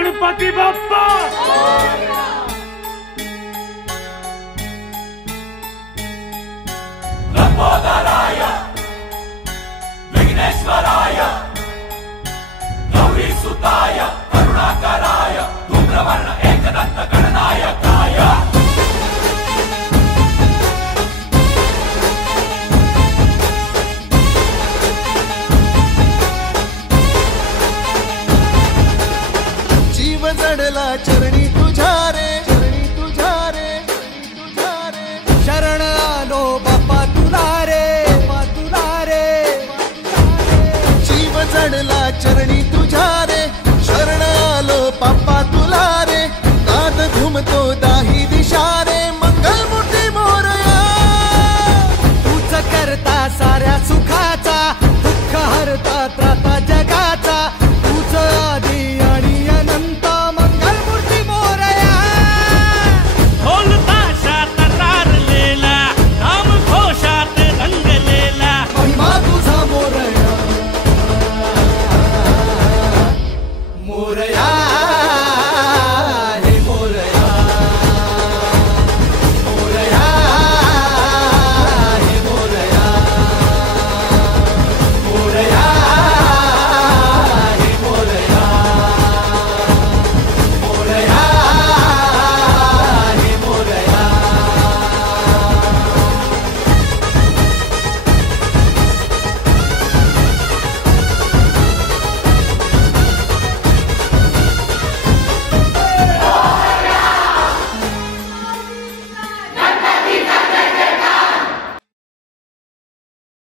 गणपती बाप्पा लंबोदराय विघ्नेश्वराय गौरीसुताय करुणाकराय धूम्रवर्ण एकदंत गणनायकाय जीव जडला चरणी तुझ्या रे शरण आलो बाप्पा तुला रे जीव जडला चरणी तुझ्या